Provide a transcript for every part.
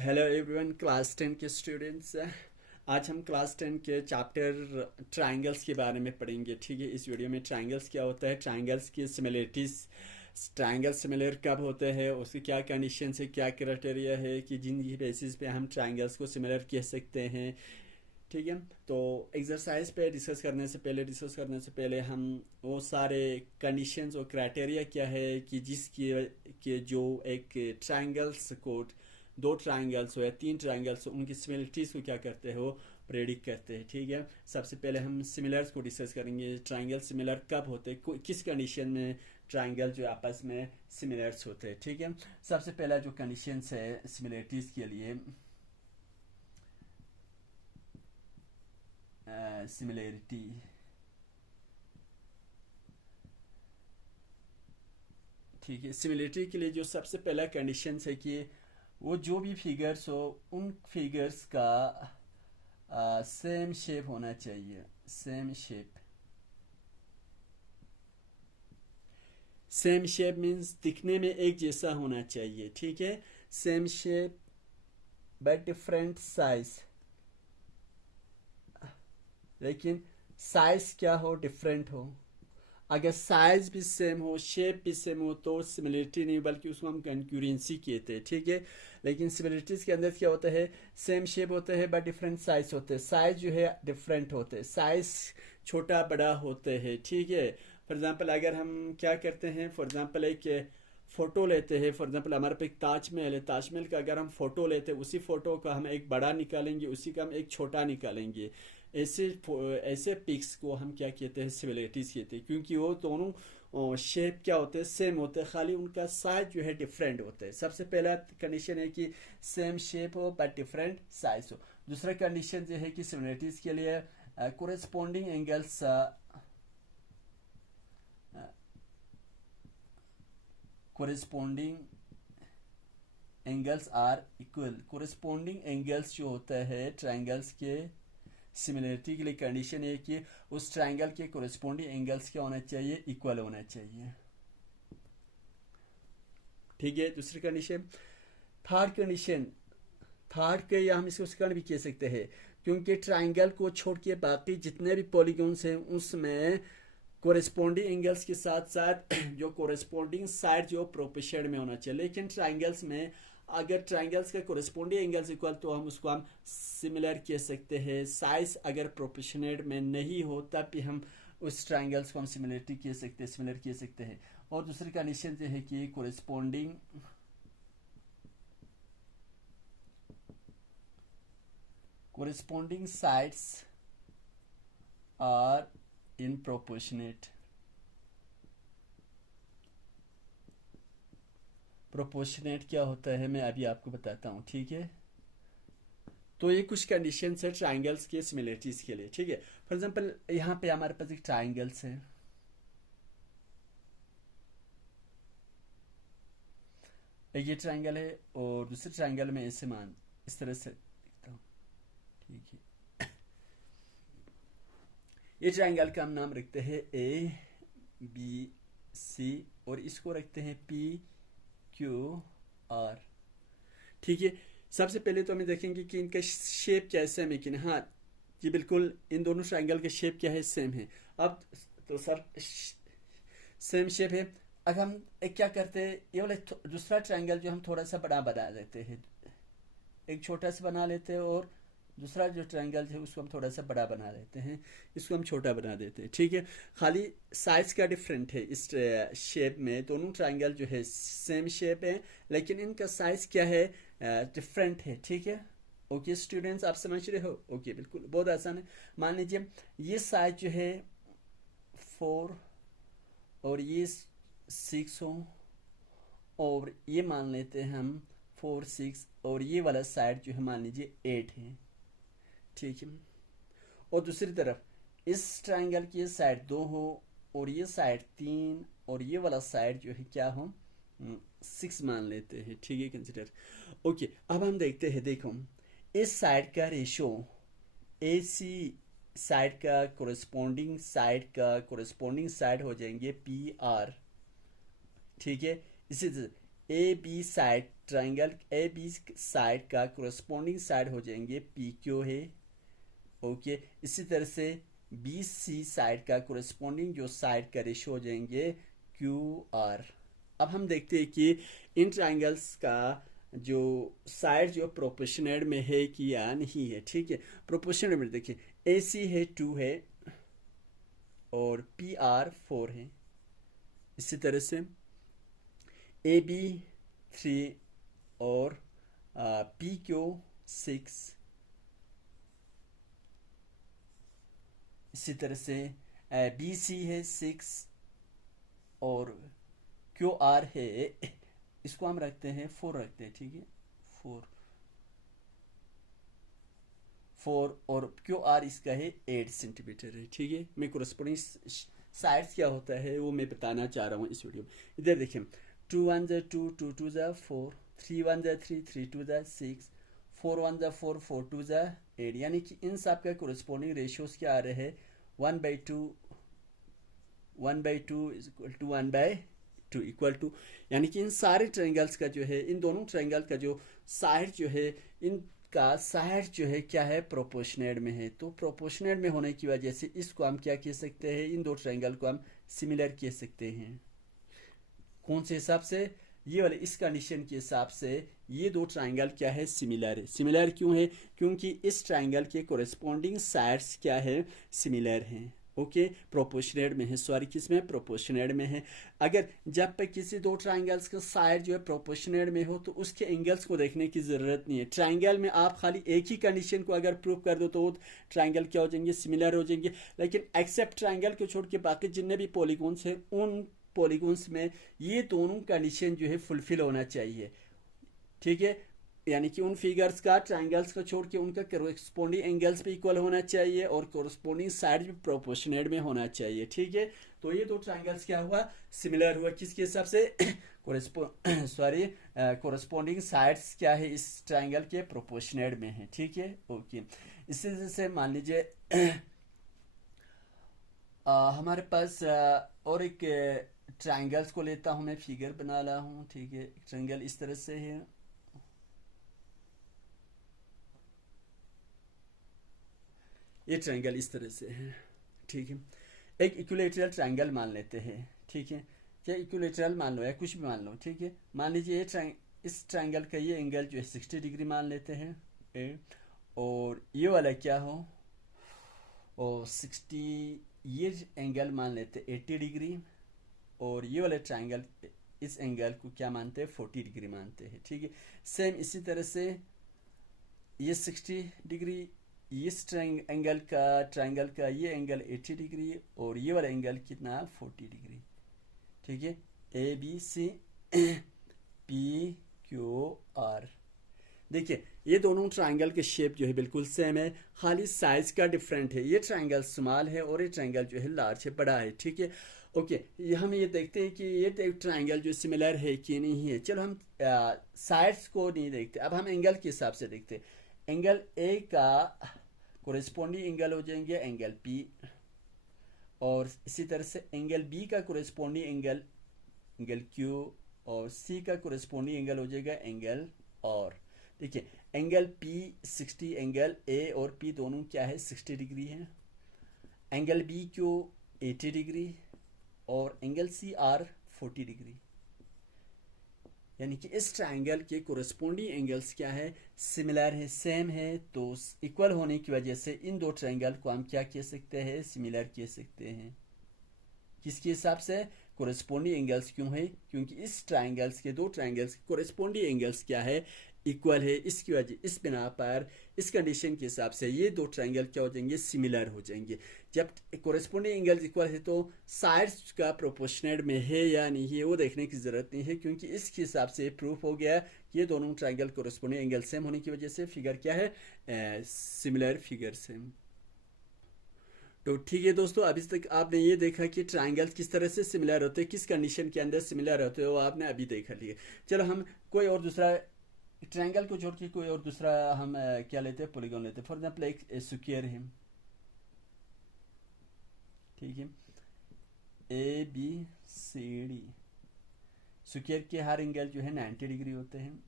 Hello everyone, class 10 के students. आज हम क्लास 10 के चैप्टर ट्रायंगल्स के बारे में पढ़ेंगे। ठीक है, इस वीडियो में ट्रायंगल्स क्या होता है, ट्रायंगल्स की सिमिलरिटीज, ट्रायंगल सिमिलर कब होते हैं, उसकी क्या कंडीशन है, क्या क्राइटेरिया है कि जिन बेसिस पे हम ट्रायंगल्स को सिमिलर कह सकते हैं। ठीक है, तो एक्सरसाइज पे डिस्कस करने से पहले हम वो सारे कंडीशंस और क्राइटेरिया क्या है कि जिसकी कि जो एक ट्रायंगल्स को, दो ट्रायंगल्स हो या तीन ट्रायंगल्स हो, उनकी सिमिलरिटीज को क्या करते हो, प्रेडिक्ट करते हैं। ठीक है, सबसे पहले हम सिमिलर्स को डिस्कस करेंगे। ट्रायंगल सिमिलर कब होते हैं, किस कंडीशन में ट्रायंगल जो आपस में सिमिलर्स होते हैं। ठीक है, सबसे पहला जो कंडीशंस है सिमिलरिटीज के लिए, सिमिलरिटी। ठीक है, सिमिलरिटी के लिए जो सबसे पहला कंडीशन है कि वो जो भी फिगर्स हो, उन फिगर्स का सेम शेप होना चाहिए। Same shape, same shape means दिखने में एक जैसा होना चाहिए। ठीक है, same shape but different size, लेकिन साइज क्या हो, डिफरेंट हो। अगर साइज भी सेम हो, शेप भी सेम हो, तो सिमिलरिटी नहीं बल्कि उसको हम कंक्यूरेंसी कहते हैं। ठीक है, लेकिन सिमिलरिटीज के अंदर क्या होता है, सेम शेप होते हैं बट डिफरेंट साइज होते हैं। साइज जो है डिफरेंट होते हैं, साइज छोटा बड़ा होते हैं। ठीक है, फॉर एग्जांपल अगर हम क्या करते हैं, फॉर एग्जांपल एक फोटो लेते हैं। फॉर एग्जांपल हमारे पे एक ताजमहल है, ताजमहल का अगर हम फोटो लेते हैं, उसी फोटो का हम एक बड़ा निकालेंगे, उसी का हम एक छोटा निकालेंगे। ऐसे ऐसे पिक्स को हम क्या कहते हैं, सिमिलरिटीज कहते हैं, क्योंकि वो दोनों शेप क्या होते हैं, सेम होते हैं, खाली उनका साइज जो है डिफरेंट होते हैं। सबसे पहला कंडीशन है कि सेम शेप हो बट डिफरेंट साइज हो। दूसरा कंडीशन जो है कि सिमिलरिटीज के लिए corresponding angles, corresponding angles are equal. Corresponding angles जो होता है ट्रायंगल्स के सिमिलरिटी के लिए कंडीशन है कि उस ट्रायंगल के कोरेस्पोंडिंग एंगल्स क्या होना चाहिए, इक्वल होना चाहिए। ठीक है, दूसरी कंडीशन। थर्ड कंडीशन, थर्ड के या हम इसको सेकंड भी कह सकते हैं, क्योंकि ट्रायंगल को छोड़ के बाकी जितने भी पॉलीगॉन्स हैं उसमें कोरेस्पोंडिंग एंगल्स के साथ साथ जो कोरेस्पोंडिंग साइड जो प्रोपोर्शन में होना चाहिए। लेकिन ट्रायंगल्स में अगर ट्रायंगल्स का कोरेस्पोंडिंग एंगल्स इक्वल, तो हम उसको हम सिमिलर कह सकते हैं। साइज अगर प्रोपोर्शनेट में नहीं हो तब भी हम उस ट्रायंगल्स को हम सिमिलरिटी कह सकते हैं, सिमिलर कह सकते हैं। और दूसरी कंडीशन ये है कि corresponding sides are in proportionate. Proportionate क्या होता है मैं अभी आपको बताता हूँ। ठीक है, तो ये कुछ कंडीशन है ट्राइंगल्स के सिमिलरिटीज के लिए। ठीक है, फॉर एग्जांपल यहाँ पे हमारे पास एक ट्राइंगल्स है, एक ये ट्राइंगल है और दूसरे ट्राइंगल में ऐसे मान इस तरह से लिखता हूँ। ठीक है, ये ट्राइंगल का हम नाम रखते हैं ए बी सी और इसको रखते हैं पी क्यू आर। ठीक है, सबसे पहले तो हमें देखेंगे कि इनका शेप क्या है, सेम है कि नहीं। हाँ जी, बिल्कुल इन दोनों ट्रायंगल के शेप क्या है, सेम है। अब तो सर सेम शेप है। अब हम एक क्या करते हैं, ये वाला दूसरा ट्रायंगल जो हम थोड़ा सा बड़ा बना देते हैं, एक छोटा सा बना लेते हैं और दूसरा जो ट्रायंगल है उसको हम थोड़ा सा बड़ा बना देते हैं, इसको हम छोटा बना देते हैं। ठीक है, खाली साइज का डिफरेंट है इस शेप में। दोनों ट्रायंगल जो है सेम शेप है, लेकिन इनका साइज क्या है, डिफरेंट है। ठीक है, ओके स्टूडेंट्स, आप समझ रहे हो। ओके, बिल्कुल बहुत आसान है। मान लीजिए ये साइज जो है 4 और ये 6 हो, और ये मान लेते हैं हम 4 6, और ये वाला साइड जो है मान लीजिए 8 है। ठीक है, और दूसरी तरफ इस ट्रायंगल की साइड 2 हो और ये साइड 3 और ये वाला साइड जो है क्या हो, 6 मान लेते हैं। ठीक है, कंसिडर। ओके, अब हम देखते हैं, देखो इस साइड का रेशो ए सी साइड का कोरेस्पोंडिंग साइड हो जाएंगे पी आर। ठीक है, इसी तरह A B side, triangle A B side का कोरस्पोंडिंग साइड हो जाएंगे पी क्यू है। ओके, इसी तरह से बी सी साइड का कोरस्पोंडिंग जो साइड का रेशियो हो जाएंगे क्यू आर। अब हम देखते हैं कि इन ट्राइंगल्स का जो साइड जो प्रोपोर्शनल में है कि या नहीं है। ठीक है, प्रोपोर्शनल में देखिए ए सी है 2 है और पी आर 4 है। इसी तरह से ए बी 3 और पी क्यू 6। इसी तरह से बी सी है 6 और क्यू आर है, इसको हम रखते हैं 4 रखते हैं। ठीक है, 4 और क्यू आर इसका है 8 सेंटीमीटर है। ठीक है, मैं कोरस्पोंडिंग साइड्स क्या होता है वो मैं बताना चाह रहा हूँ इस वीडियो में। इधर देखिए 2 1 जा 2, 2 2 जा 4, 3 1 जा 3, 3 2 जा 6, 4 1 जा 4, 4 2 जा 8। यानी कि इन सब का कोरस्पोंडिंग रेशियोज क्या आ रहे हैं 1/2, 1/2 is equal to 1/2 equal to. यानी कि इन सारे ट्रायंगल्स का जो है, इन दोनों ट्रायंगल का जो साइड जो है, इनका साइड जो है क्या है प्रोपोर्शनल में है। तो प्रोपोर्शनल में होने की वजह से इसको हम क्या कह सकते हैं, इन दो ट्रायंगल को हम सिमिलर कह सकते हैं। कौन से हिसाब से, ये वाले इस कंडीशन के हिसाब से ये दो ट्रायंगल क्या है सिमिलर है। सिमिलर क्यों है, क्योंकि इस ट्रायंगल के कोरेस्पोंडिंग साइड्स क्या है सिमिलर हैं। ओके, प्रोपोर्शनल में है, सॉरी किसमें प्रोपोर्शनल में है। अगर जब पे किसी दो ट्रायंगल्स का साइड जो है प्रोपोर्शनल में हो तो उसके एंगल्स को देखने की जरूरत नहीं है। ट्रायंगल में आप खाली एक ही कंडीशन को अगर प्रूव कर दो तो ट्रायंगल क्या हो जाएंगे सिमिलर हो जाएंगे। लेकिन एक्सेप्ट ट्रायंगल को छोड़ के बाकी जितने भी पॉलीगॉन्स हैं उन पॉलीगॉन्स में ये दोनों कंडीशन जो है फुलफिल होना चाहिए। ठीक है, यानी कि उन फिगर्स का ट्रायंगल्स को छोड़ के उनका कोरस्पोंडिंग एंगल्स भी इक्वल होना चाहिए और कोरस्पोंडिंग साइड भी प्रोपोर्शनल में होना चाहिए। ठीक है, तो ये दो ट्रायंगल्स क्या हुआ सिमिलर हुआ, किसके हिसाब से कोरस्पोंडिंग साइड्स क्या है इस ट्रायंगल के प्रोपोर्शनल में है। ठीक है, ओके। इसी जैसे मान लीजिए हमारे पास और एक ट्रायंगल्स को लेता हूं, मैं फिगर बना रहा हूं। ठीक है, ट्रायंगल इस तरह से है, ये ट्रायंगल इस तरह से है। ठीक है, एक इक्विलेटरल ट्रायंगल मान लेते हैं। ठीक है, क्या इक्विलेटरल मान लो या कुछ भी मान लो। ठीक है, मान लीजिए ये इस ट्रायंगल का ये एंगल जो है 60 डिग्री मान लेते हैं और ये वाला क्या हो और 60, ये एंगल मान लेते हैं 80 डिग्री और ये वाले ट्रायंगल इस एंगल को क्या मानते हैं 40 डिग्री मानते हैं। ठीक है, सेम इसी तरह से ये 60 डिग्री, इस ट्रायंगल का ये एंगल 80 डिग्री और ये वाला एंगल कितना 40 डिग्री। ठीक है, A B C P Q R. देखिए ये दोनों ट्रायंगल के शेप जो है बिल्कुल सेम है, खाली साइज का डिफरेंट है। ये ट्रायंगल स्मॉल है और ये ट्रायंगल जो है लार्ज है, बड़ा है। ठीक है, ओके। ये हम ये देखते हैं कि ये ट्रायंगल जो सिमिलर है कि नहीं है। चलो हम साइड्स को नहीं देखते, अब हम एंगल के हिसाब से देखते हैं। एंगल ए का कोरेस्पोंडिंग एंगल हो जाएंगे एंगल पी और इसी तरह से एंगल बी का कोरेस्पोंडिंग एंगल क्यू और सी का कोरेस्पोंडिंग एंगल हो जाएगा एंगल और। देखिए एंगल पी 60, एंगल ए और पी दोनों क्या है 60 डिग्री है, एंगल बी क्यू 80 डिग्री और एंगल सी आर 40 डिग्री। यानी कि इस ट्रायंगल के कोरेस्पोंडिंग एंगल्स क्या है सिमिलर है, सेम है। तो इक्वल होने की वजह से इन दो ट्रायंगल को हम क्या कह सकते हैं सिमिलर कह सकते हैं। किसके हिसाब से कोरेस्पोंडिंग एंगल्स क्यों है, क्योंकि इस ट्रायंगल्स के दो ट्रायंगल्स के कोरेस्पोंडिंग एंगल्स क्या है इक्वल है। इसकी वजह इस बिना पर इस कंडीशन के हिसाब से ये दो ट्रायंगल क्या हो जाएंगे सिमिलर हो जाएंगे। जब कोरेस्पोंडिंग एंगल्स इक्वल है तो साइड्स का प्रोपोर्शनल में है या नहीं है वो देखने की जरूरत नहीं है, क्योंकि इसके हिसाब से प्रूफ हो गया कि ये दोनों ट्रायंगल कोरेस्पोंडिंग एंगल सेम होने की वजह से फिगर क्या है सिमिलर फिगर सेम। तो ठीक है दोस्तों, अभी तक आपने ये देखा कि ट्रायंगल्स किस तरह से सिमिलर होते हैं, किस कंडीशन के अंदर सिमिलर होते हैं, वो आपने अभी देखा लिया। चलो हम कोई और दूसरा ट्रायंगल को छोड़ के कोई और दूसरा हम क्या लेते हैं पॉलीगॉन लेते हैं। फॉर एग्जाम्पल एक स्क्वायर है। ठीक है, A B C D square के हर एंगल जो है 90 डिग्री होते हैं।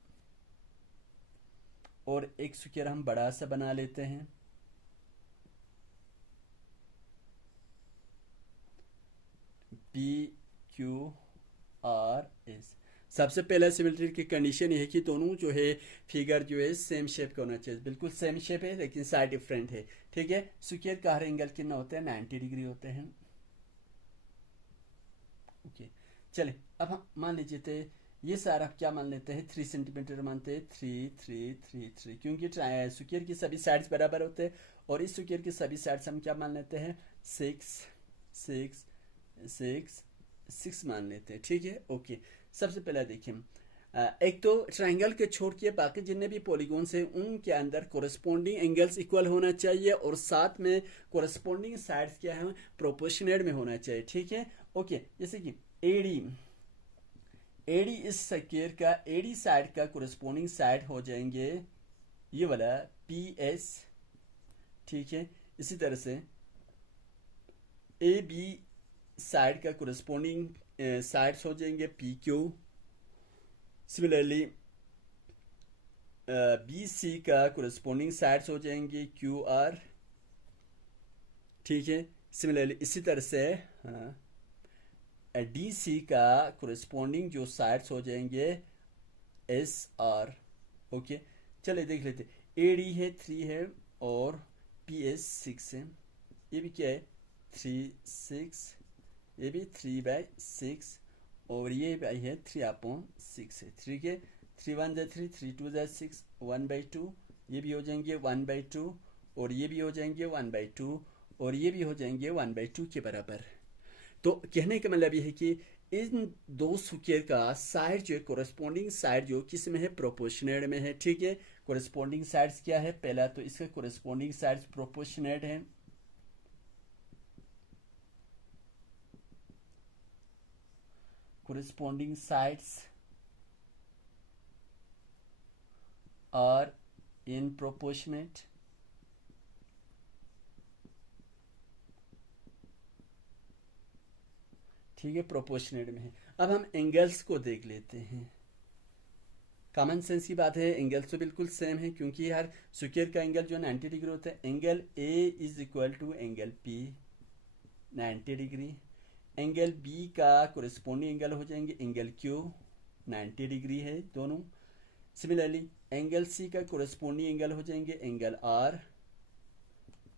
और एक स्क्वायर हम बड़ा सा बना लेते हैं, पी क्यू आर एस। सबसे पहले सिमेट्री की कंडीशन ये है कि दोनों जो है फिगर जो है सेम शेप का होना चाहिए, बिल्कुल सेम शेप है लेकिन साइड डिफरेंट है। ठीक है, स्क्वायर का हर एंगल कितना होता है, 90 डिग्री होते हैं। ओके, चले अब हम मान लीजिए थे ये सारा क्या मान लेते हैं, 3 सेंटीमीटर मानते हैं, 3 क्योंकि स्क्वायर की सभी साइड्स बराबर होते हैं। और इस स्क्वायर की सभी साइड्स हम क्या मान लेते हैं, 6 6 मान लेते हैं। ठीक है, ओके। सबसे पहले देखिए, एक तो ट्रायंगल के छोड़ के बाकी जितने भी पॉलीगॉन्स हैं उनके अंदर कोरस्पोंडिंग एंगल्स इक्वल होना चाहिए और साथ में कोरस्पोंडिंग साइड्स क्या है, प्रोपोर्शनेट में होना चाहिए। ठीक है, ओके। जैसे कि एडी इस स्क्वायर का एडी साइड का कोरस्पोंडिंग साइड हो जाएंगे ये वाला पी एस। ठीक है, इसी तरह से ए बी साइड का कोरस्पोंडिंग साइड्स हो जाएंगे P Q. Similarly B C का कोरस्पोंडिंग साइड्स हो जाएंगे क्यू आर। ठीक है, सिमिलरली इसी तरह से डी सी का कोरस्पोंडिंग जो साइड्स हो जाएंगे एस आर। ओके, चलिए देख लेते। ए डी है 3 है और पी एस 6 है। ये भी क्या है, 3 6, ये भी 3/6 और ये भाई है 3/6 है। ठीक है, 3 1 3, 3 2 6, 1/2। ये भी हो जाएंगे 1/2 और ये भी हो जाएंगे 1/2 और ये भी हो जाएंगे 1/2 के बराबर। तो कहने का मतलब ये है कि इन दो स्क्वायर का साइड जो है कोरस्पोंडिंग साइड जो किस में है, प्रोपोर्शनेट में है। ठीक है, कोरस्पोंडिंग साइड्स क्या है, पहला तो इसका कोरस्पोंडिंग साइड्स प्रोपोर्शनेट है। corresponding sides are in proportionate। ठीक है, प्रोपोर्शनेट में है। अब हम एंगल्स को देख लेते हैं। कॉमन सेंस की बात है, एंगल्स तो बिल्कुल सेम है क्योंकि हर स्क्वायर का एंगल जो 90 डिग्री होता है। Angle A is equal to angle P 90 degree. Angle B का कोरिस्पोंडिंग एंगल हो जाएंगे एंगल क्यू 90 डिग्री है दोनों। सिमिलरली एंगल सी का कोरिस्पोंडिंग एंगल हो जाएंगे एंगल आर,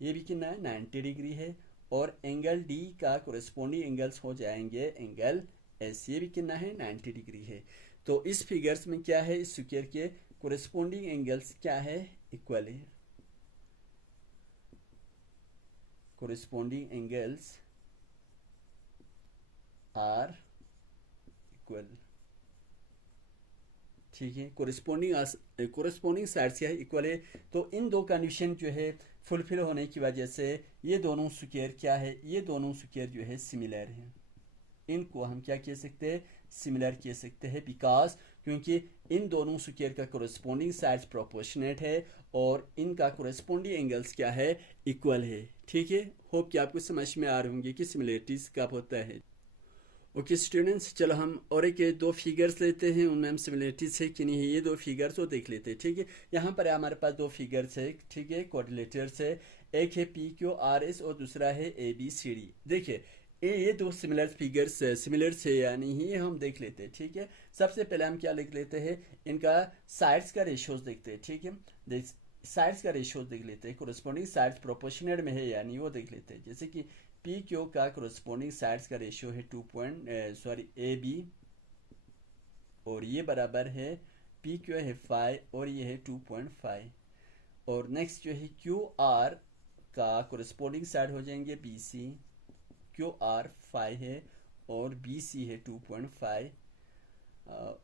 ये भी कितना है 90 डिग्री है। और एंगल डी का कोरिस्पोंडिंग एंगल्स हो जाएंगे एंगल एस, ये भी कितना है 90 डिग्री है। तो इस फिगर्स में क्या है, इस स्क्वायर के कोरिस्पोंडिंग एंगल्स क्या है, इक्वल है। कोरिस्पोंडिंग एंगल्स आर इक्वल। ठीक है, कोरिस्पोंडिंग साइड्स क्या है, इक्वल है। तो इन दो कंडीशन जो है फुलफिल होने की वजह से ये दोनों स्क्वायर क्या है, ये दोनों स्क्वायर जो है सिमिलर है। इनको हम क्या कह सकते हैं, सिमिलर कह सकते हैं, बिकॉज क्योंकि इन दोनों स्क्वायर का कोरिस्पोंडिंग साइड्स प्रोपोर्शनेट है और इनका कोरिस्पोंडिंग एंगल्स क्या है, इक्वल है। ठीक है, होप कि आपको समझ में आ रहे होंगे कि सिमिलरिटीज कब होता है। ओके स्टूडेंट्स, चलो हम और एक दो फिगर्स लेते हैं, उनमें हम सिमिलरिटीज है कि नहीं है ये दो फिगर्स को देख लेते हैं। ठीक है, यहाँ पर हमारे पास दो फिगर्स है। ठीक है, कोऑर्डिनेटर्स है, एक है पी क्यू आर एस और दूसरा है ए बी सी डी। देखिए ये दो सिमिलर फिगर्स सिमिलर है या नहीं ये हम देख लेते हैं। ठीक है, सबसे पहले हम क्या लिख लेते हैं, इनका साइड्स का रेशियोज देखते हैं। ठीक है, साइड्स का रेशियोज देख लेते हैं, कोरिस्पोंडिंग साइड्स प्रोपोर्शनेट में है या नहीं वो देख लेते हैं। जैसे कि पी क्यू का कोरिस्पोंडिंग साइड्स का रेशियो है ए बी और ये बराबर है पी क्यू है 5 और ये है 2.5। और नेक्स्ट जो है क्यू आर का कोरिस्पोंडिंग साइड हो जाएंगे बी सी, क्यू आर 5 है और बी सी है 2.5।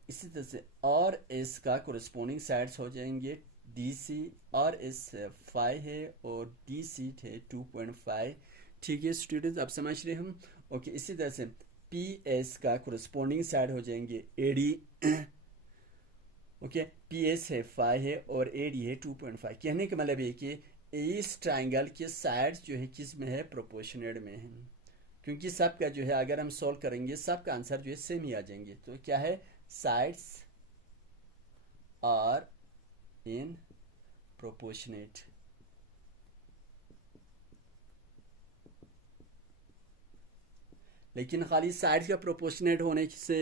इसी तरह से और एस का कोरिस्पोंडिंग साइड्स हो जाएंगे डी सी, और एस 5 है और डी सी है 2.5। ठीक है स्टूडेंट्स, आप समझ रहे हम। ओके, इसी तरह से पी एस का कोरिस्पोंडिंग साइड हो जाएंगे A D. Okay, P S है 5 है और ए डी है 2.5। कहने का मतलब है कि इस ट्राइंगल के साइड्स जो है किस में है, प्रोपोर्शनेट में है। क्योंकि सब का जो है अगर हम सॉल्व करेंगे सब का आंसर जो है सेम ही आ जाएंगे। तो क्या है, साइड्स आर इन प्रोपोर्शनेट। लेकिन खाली साइड्स का प्रोपोर्शनेट होने से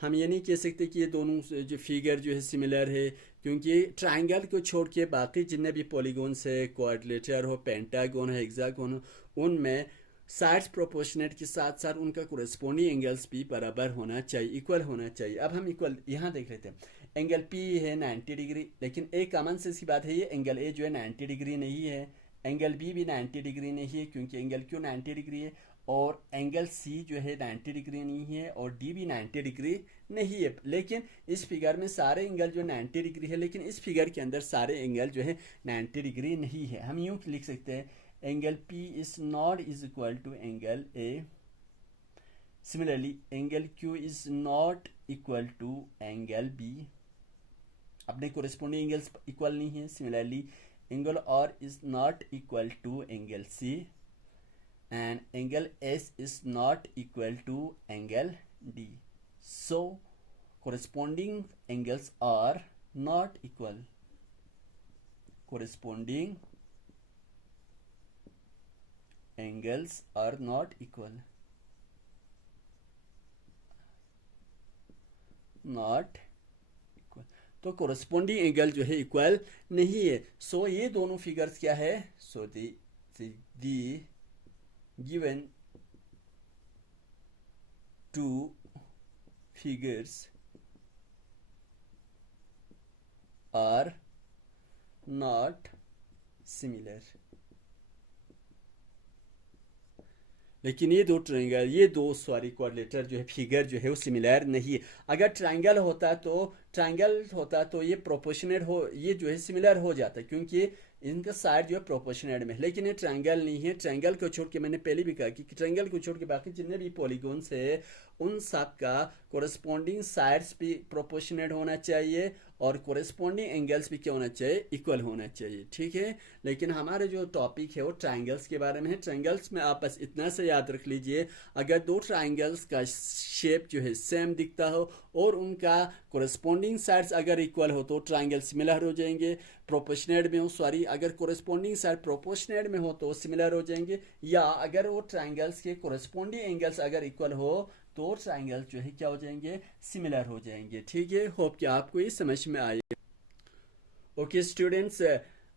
हम ये नहीं कह सकते कि ये दोनों जो फिगर जो है सिमिलर है, क्योंकि ट्रायंगल को छोड़ के बाकी जितने भी पॉलीगॉन्स है, क्वाड्रिलेटरल हो, पेंटागन है, हेक्सागन हो, उनमें साइड्स प्रोपोर्शनेट के साथ साथ उनका कोरेस्पोंडिंग एंगल्स भी बराबर होना चाहिए, इक्वल होना चाहिए। अब हम इक्वल यहाँ देख लेते हैं। एंगल पी है 90 डिग्री, लेकिन एक कॉमन सेंस की बात है, ये एंगल ए जो है 90 डिग्री नहीं है, एंगल बी भी 90 डिग्री नहीं है, क्योंकि एंगल क्यू 90 डिग्री है, और एंगल सी जो है 90 डिग्री नहीं है, और डी भी 90 डिग्री नहीं है। लेकिन इस फिगर में सारे एंगल जो 90 डिग्री है, लेकिन इस फिगर के अंदर सारे एंगल जो है 90 डिग्री नहीं है। हम यूँ लिख सकते हैं, angle P is not is equal to angle A. Similarly angle Q is not equal to angle B. अपने कोरेस्पोंडिंग एंगल्स इक्वल नहीं है। Similarly angle R is not equal to angle C, and angle S is not equal to angle D. So corresponding angles are not equal. Corresponding angles are not equal. Not equal. तो corresponding angle जो है equal नहीं है। So ये दोनों figures क्या है? So the given two figures are not similar। लेकिन ये दो ट्रायंगल, ये दो सॉरी क्वाड्रिलेटरल जो है फिगर जो है वो सिमिलर नहीं है। अगर ट्रायंगल होता तो ये प्रोपोर्शनेट हो, ये जो है सिमिलर हो जाता, क्योंकि इनका साइड जो है प्रोपोर्शनेट में। लेकिन ये ट्रायंगल नहीं है। ट्रायंगल को छोड़ के, मैंने पहले भी कहा कि ट्रायंगल को छोड़ के बाकी जितने भी पॉलीगॉन्स है उन सब का कोरेस्पोंडिंग साइड्स भी प्रोपोर्शनेट होना चाहिए, और कोरेस्पोंडिंग एंगल्स भी क्या होना चाहिए, इक्वल होना चाहिए। ठीक है। लेकिन हमारे जो टॉपिक है वो ट्रायंगल्स के बारे में है। ट्रायंगल्स में आप बस इतना से याद रख लीजिए, अगर दो ट्रायंगल्स का शेप जो है सेम दिखता हो और उनका कोरेस्पोंडिंग साइड्स अगर इक्वल हो तो ट्रायंगल सिमिलर हो जाएंगे। प्रोपोर्शनेट में हो, सॉरी, अगर कोरेस्पोंडिंग साइड प्रोपोर्शनेट में हो तो सिमिलर हो जाएंगे, या अगर वो ट्रायंगल्स के कोरेस्पोंडिंग एंगल्स अगर इक्वल हो तो ट्रायंगल जो है क्या हो जाएंगे, सिमिलर हो जाएंगे। ठीक है। होप कि आपको ये समझ में आए। ओके स्टूडेंट्स,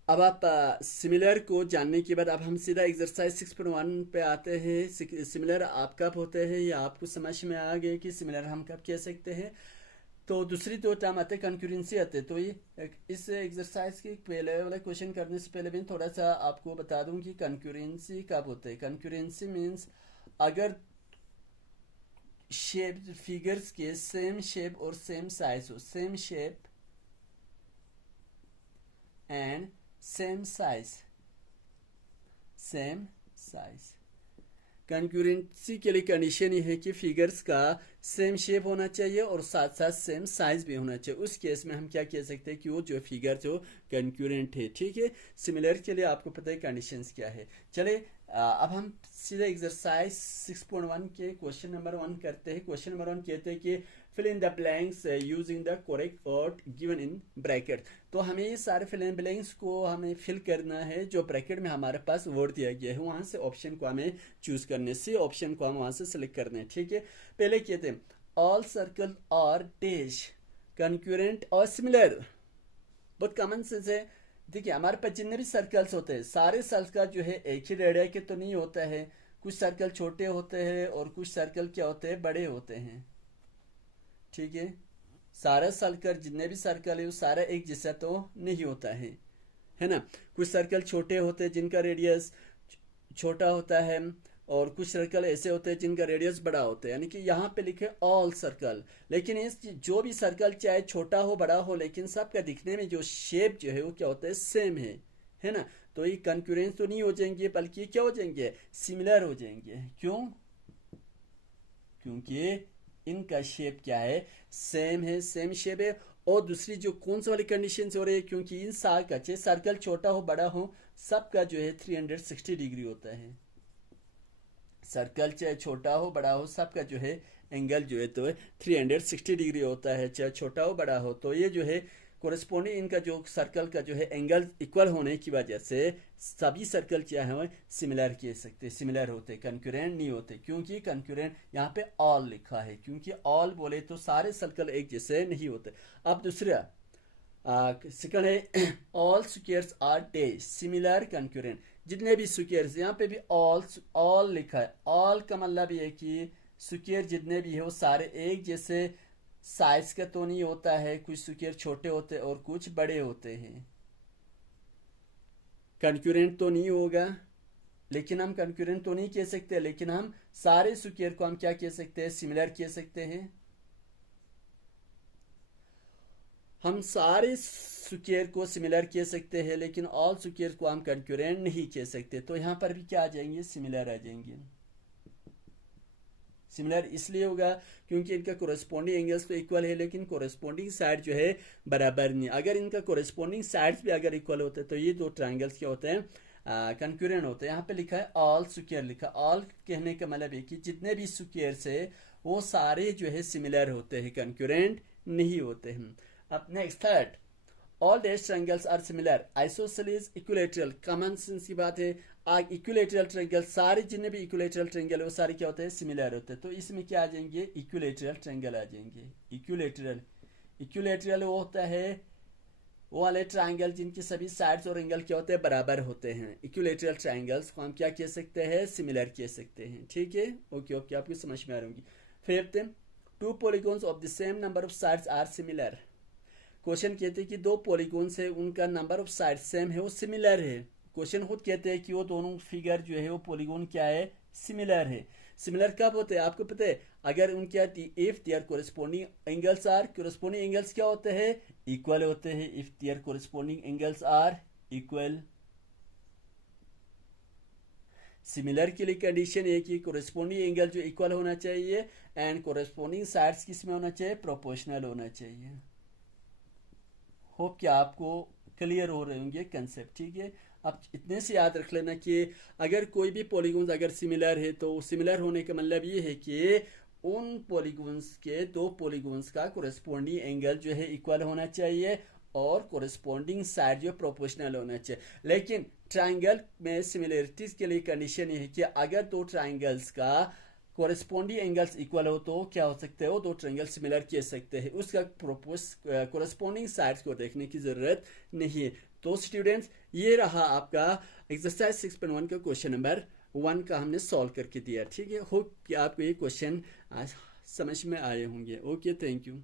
अब आप सिमिलर को जानने के बाद अब हम सीधा एक्सरसाइज 6.1 पे आते हैं। सिमिलर आप कब होते हैं, या आपको समझ में आ गए कि सिमिलर हम कब कह सकते हैं। तो दूसरी दो टर्म आते हैं, कंक्यूरेंसी आते हैं। तो ये इस एक्सरसाइज के पहले वाला क्वेश्चन करने से पहले मैं थोड़ा सा आपको बता दूं कि कंक्यूरेंसी कब होते हैं। कंक्यूरेंसी मीन्स अगर शेप फिगर्स के सेम शेप और सेम साइज हो, same shape and same size, same size. Concurrency के लिए कंडीशन ये है कि फिगर्स का सेम शेप होना चाहिए और साथ साथ सेम साइज भी होना चाहिए। उस केस में हम क्या कह सकते हैं कि वो जो फिगर जो कंक्यूरेंट है। ठीक है। सिमिलर के लिए आपको पता है कंडीशंस क्या है। चले अब हम सीधे एक्सरसाइज 6.1 के क्वेश्चन नंबर 1 करते हैं। क्वेश्चन नंबर 1 कहते हैं कि fill in the blanks using the correct word given in bracket. तो हमें ये सारे फिल इन ब्लैंक्स को हमें फिल करना है जो ब्रैकेट में हमारे पास वर्ड दिया गया है, वहां से ऑप्शन को हमें चूज करने से ऑप्शन को हम वहां से सिलेक्ट करना है। ठीक है। पहले कहते हैं ऑल सर्कल आर डैश कंक्यूरेंट और सिमिलर। बहुत कॉमन सेंस है। देखिए हमारे पास जितने भी सर्कल्स होते हैं सारे सर्कल जो है एक ही रेडिया के तो नहीं होता है, कुछ सर्कल छोटे होते हैं और कुछ सर्कल क्या होते हैं, बड़े होते हैं। ठीक है। सारा सर्कल, जितने भी सर्कल है वो सारा एक जैसा तो नहीं होता है ना। कुछ सर्कल छोटे होते हैं जिनका रेडियस छोटा होता है, और कुछ सर्कल ऐसे होते हैं जिनका रेडियस बड़ा होता है। यानी कि यहाँ पे लिखे ऑल सर्कल, लेकिन इस जो भी सर्कल चाहे छोटा हो बड़ा हो, लेकिन सबका दिखने में जो शेप जो है वो क्या होता है, सेम है ना। तो ये कंक्यूरेंस तो नहीं हो जाएंगे, बल्कि क्या हो जाएंगे, सिमिलर हो जाएंगे। क्यों? क्योंकि इनका शेप क्या है, सेम है, सेम शेप है। और दूसरी जो कौन सी वाली कंडीशन हो रही है, क्योंकि इन साल का चाहे सर्कल छोटा हो बड़ा हो सबका जो है 360 डिग्री होता है। सर्कल चाहे छोटा हो बड़ा हो सबका जो है एंगल जो है तो 360 डिग्री होता है, चाहे छोटा हो बड़ा हो। तो ये जो है कोरेस्पोंडिंग इनका जो सर्कल का जो है एंगल इक्वल होने की वजह से सभी सर्कल क्या है सिमिलर कह सकते, सिमिलर होते, कंक्यूरेंट नहीं होते। क्योंकि कंक्यूरेंट यहाँ पे ऑल लिखा है, क्योंकि ऑल बोले तो सारे सर्कल एक जैसे नहीं होते। अब दूसरा सेकंड है all squares are dash similar concurrent. जितने भी स्क्वायर्स, यहाँ पे भी ऑल लिखा है। ऑल का मतलब ये कि स्क्वायर जितने भी है वो सारे एक जैसे साइज का तो नहीं होता है, कुछ स्क्वायर छोटे होते और कुछ बड़े होते हैं। कंक्यूरेंट तो नहीं होगा, लेकिन हम कंक्यूरेंट तो नहीं कह सकते, लेकिन हम सारे स्क्वायर को हम क्या कह सकते हैं, सिमिलर कह सकते हैं। हम सारे स्क्वायर को सिमिलर कह सकते हैं, लेकिन ऑल स्क्वायर को हम कंक्यूरेंट नहीं कह सकते। तो यहां पर भी क्या आ जाएंगे, सिमिलर आ जाएंगे। सिमिलर इसलिए होगा क्योंकि इनका कोरेस्पोंडिंग एंगल्स तो इक्वल है, लेकिन कोरेस्पोंडिंग साइड जो है बराबर नहीं। अगर इनका कोरेस्पोंडिंग साइड्स भी अगर इक्वल होते हैं तो ये दो ट्रायंगल्स क्या होते हैं, कंक्यूरेंट होते हैं। यहाँ पे लिखा है ऑल स्क्वायर, लिखा ऑल कहने का मतलब है कि जितने भी स्क्वायर्स है वो सारे जो है सिमिलर होते हैं, कंक्यूरेंट नहीं होते हैं। अब next third, all dash triangles are similar, isosceles equilateral, common sense की बात है। इक्विलैटरल ट्रायंगल, सारे जितने भी इक्विलैटरल ट्रायंगल है वो सारे क्या होते हैं, सिमिलर होते हैं। तो इसमें क्या आ जाएंगे, इक्विलैटरल ट्रायंगल आ जाएंगे। इक्विलैटरल, इक्विलैटरल वो होता है वो वाले ट्रायंगल जिनके सभी साइड्स और एंगल क्या होते हैं, बराबर होते हैं। इक्विलैटरल ट्रायंगल्स को हम क्या कह सकते हैं, सिमिलर कह सकते हैं। ठीक है, ओके ओके, आपको समझ में आ रही होगी। Fifth, two polygons of the same number of sides are similar. Question कहते हैं कि दो पॉलीगॉन है उनका नंबर ऑफ साइड सेम है, वो सिमिलर है। क्वेश्चन खुद कहते हैं कि वो दोनों फिगर जो है वो पॉलीगॉन क्या है, सिमिलर है। सिमिलर कब होते हैं आपको पता है, अगर उनके if their corresponding angles are, corresponding angles क्या होते हैं, इक्वल होते हैं। If their corresponding angles are equal. Similar के लिए कंडीशन है कि कोरेस्पोंडिंग एंगल जो इक्वल होना चाहिए एंड कोरेस्पोंडिंग साइड्स किस में होना चाहिए, प्रोपोर्शनल होना चाहिए। होप कि आपको क्लियर हो रहे होंगे कंसेप्ट। ठीक है, अब इतने से याद रख लेना कि अगर कोई भी पॉलीगॉन्स अगर सिमिलर है तो सिमिलर होने का मतलब ये है कि उन पॉलीगॉन्स के, दो पॉलीगॉन्स का कोरेस्पोंडिंग एंगल जो है इक्वल होना चाहिए और कोरेस्पोंडिंग साइड जो प्रोपोर्शनल होना चाहिए। लेकिन ट्राइंगल में सिमिलरिटीज के लिए कंडीशन ये है कि अगर दो ट्राइंगल्स का कोरेस्पोंडिंग एंगल्स इक्वल हो तो क्या हो सकते हो, दो ट्रायंगल सिमिलर कह सकते हैं। उसका कोरेस्पोंडिंग साइड्स को देखने की जरूरत नहीं है। तो स्टूडेंट्स, ये रहा आपका एक्सरसाइज 6.1 का क्वेश्चन नंबर 1 का हमने सॉल्व करके दिया। ठीक है, होप कि आपको ये क्वेश्चन समझ में आए होंगे। Okay, thank you.